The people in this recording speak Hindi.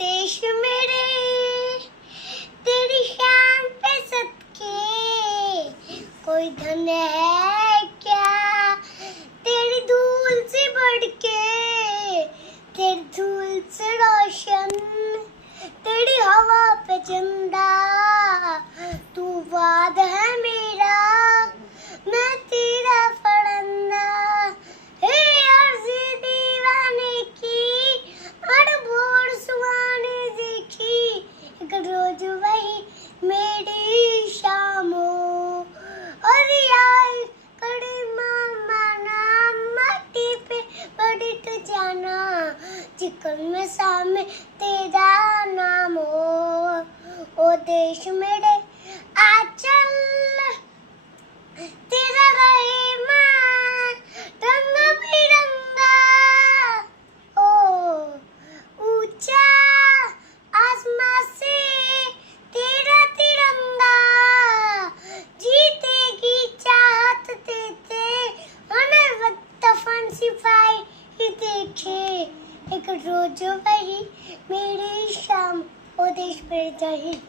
देश मेरे तेरी शान पे सदके कोई धन है क्या तेरी धूल से बढ़ के, तेरी धूल से रोशन, तेरी हवा पे जिंदा तू वाद है मेरा, मैं तेरा फरंदा। हे अर्ज़ी दीवाने की अड़बोड़ सुहाने देखी, एक रोज वही मेरी शाम हो और यार कड़ी मामा नाम माटी पे बड़ी तो जाना, चिकन में सामने तेरा नाम हो। ओ देश मेरे आचल तेरा रहे मां रंग बिरंगा, ओ ऊंचा आसमां से तेरा तिरंगा, जीतेगी चाहत देते हमें वतन सिपाही ही देखे, एक रोज वही मेरी शाम। ओ देश मेरे जय हिंद।